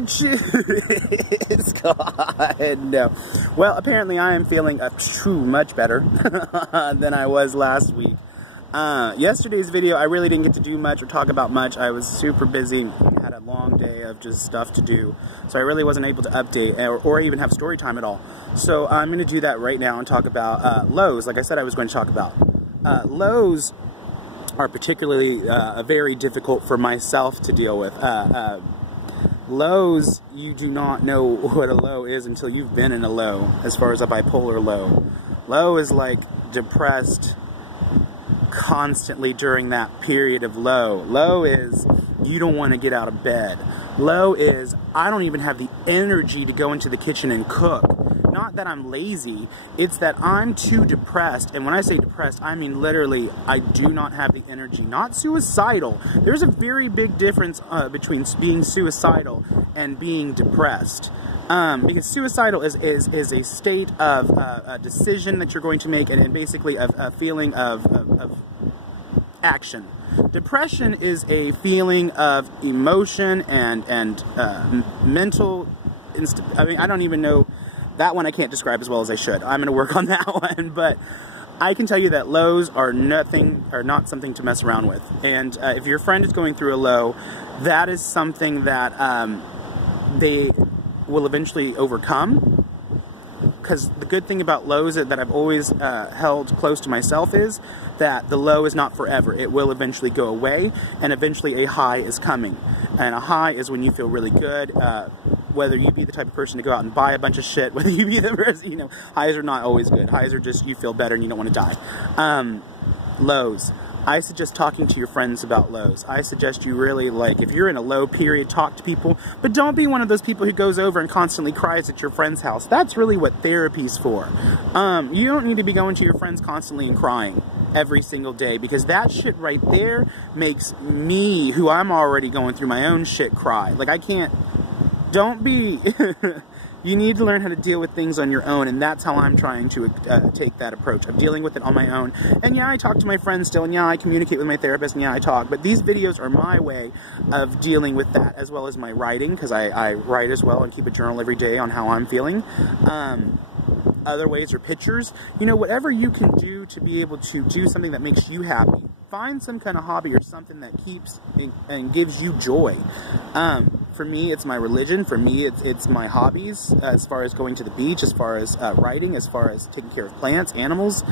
bitches. God, no. Well, apparently I am feeling much better than I was last week. Yesterday's video, I really didn't get to do much or talk about much. I was super busy, had a long day of just stuff to do, so I really wasn't able to update or even have story time at all. So I'm going to do that right now and talk about lows, like I said I was going to talk about. Lows are particularly very difficult for myself to deal with. Lows, you do not know what a low is until you've been in a low, as far as a bipolar low. Low is like depressed constantly during that period of low. Low is you don't want to get out of bed. Low is I don't even have the energy to go into the kitchen and cook. Not that I'm lazy, it's that I'm too depressed, and when I say depressed, I mean literally, I do not have the energy. Not suicidal. There's a very big difference between being suicidal and being depressed. Because suicidal is a state of a decision that you're going to make, and basically a feeling of action. Depression is a feeling of emotion and mental. I mean, I don't even know. That one I can't describe as well as I should. I'm going to work on that one, but I can tell you that lows are not something to mess around with. And if your friend is going through a low, that is something that they will eventually overcome. Because the good thing about lows that I've always held close to myself is that the low is not forever. It will eventually go away, and eventually a high is coming. And a high is when you feel really good. Whether you be the type of person to go out and buy a bunch of shit, whether you be the person, you know, highs are not always good. Highs are just you feel better and you don't want to die. Lows. I suggest talking to your friends about lows. I suggest you really, like, if you're in a low period, talk to people, but don't be one of those people who goes over and constantly cries at your friend's house. That's really what therapy's for. You don't need to be going to your friends constantly and crying every single day, because that shit right there makes me, who I'm already going through my own shit, cry. Like, I can't. Don't be, you need to learn how to deal with things on your own, and that's how I'm trying to take that approach of dealing with it on my own. And yeah, I talk to my friends still, and yeah, I communicate with my therapist, and yeah, I talk, but these videos are my way of dealing with that, as well as my writing, because I write as well and keep a journal every day on how I'm feeling. Other ways are pictures. You know, whatever you can do to be able to do something that makes you happy. Find some kind of hobby or something that keeps and gives you joy. For me, it's my religion. For me, it's my hobbies, as far as going to the beach, as far as writing, as far as taking care of plants, animals,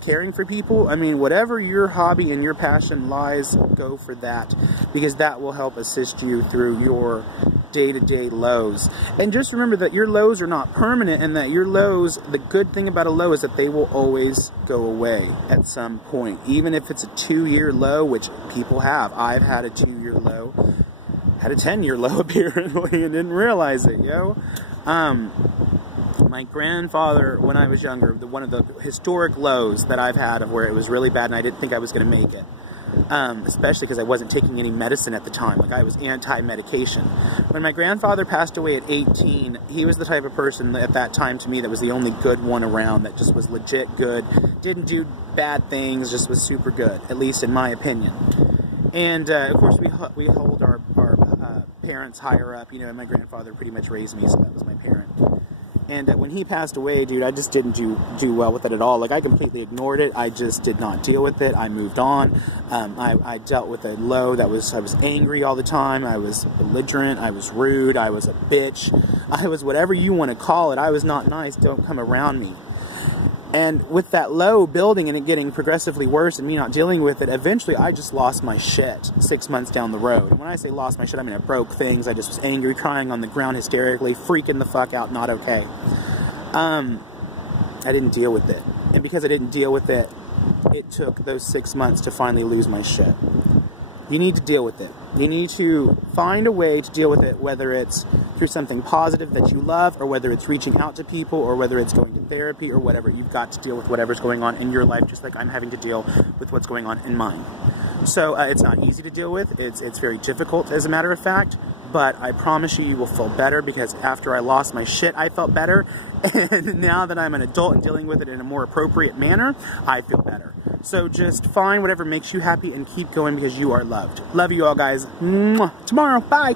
caring for people. I mean, whatever your hobby and your passion lies, go for that, because that will help assist you through your day-to-day lows. And just remember that your lows are not permanent, and that your lows, the good thing about a low is that they will always go away at some point. Even if it's a 2-year low, which people have. I've had a 2-year low. Had a 10-year low apparently and didn't realize it, yo. My grandfather, when I was younger, one of the historic lows that I've had of where it was really bad and I didn't think I was going to make it. Especially because I wasn't taking any medicine at the time. Like, I was anti-medication. When my grandfather passed away at 18, he was the type of person at that time to me that was the only good one around, that just was legit good, didn't do bad things, just was super good, at least in my opinion. And of course we hold our parents higher up, you know, and my grandfather pretty much raised me, so that was my parent. And when he passed away, dude, I just didn't do well with it at all. Like, I completely ignored it. I just did not deal with it. I moved on. I dealt with a low that I was angry all the time. I was belligerent. I was rude. I was a bitch. I was whatever you want to call it. I was not nice. Don't come around me. And with that low building and it getting progressively worse and me not dealing with it, eventually I just lost my shit 6 months down the road. And when I say lost my shit, I mean I broke things. I just was angry, crying on the ground hysterically, freaking the fuck out, not okay. I didn't deal with it. And because I didn't deal with it, it took those 6 months to finally lose my shit. You need to deal with it. You need to find a way to deal with it, whether it's through something positive that you love, or whether it's reaching out to people, or whether it's going to therapy, or whatever. You've got to deal with whatever's going on in your life, just like I'm having to deal with what's going on in mine. So it's not easy to deal with. It's very difficult, as a matter of fact, but I promise you, you will feel better, because after I lost my shit, I felt better, and now that I'm an adult and dealing with it in a more appropriate manner, I feel better. So just find whatever makes you happy and keep going, because you are loved. Love you all, guys. Mwah. Tomorrow. Bye.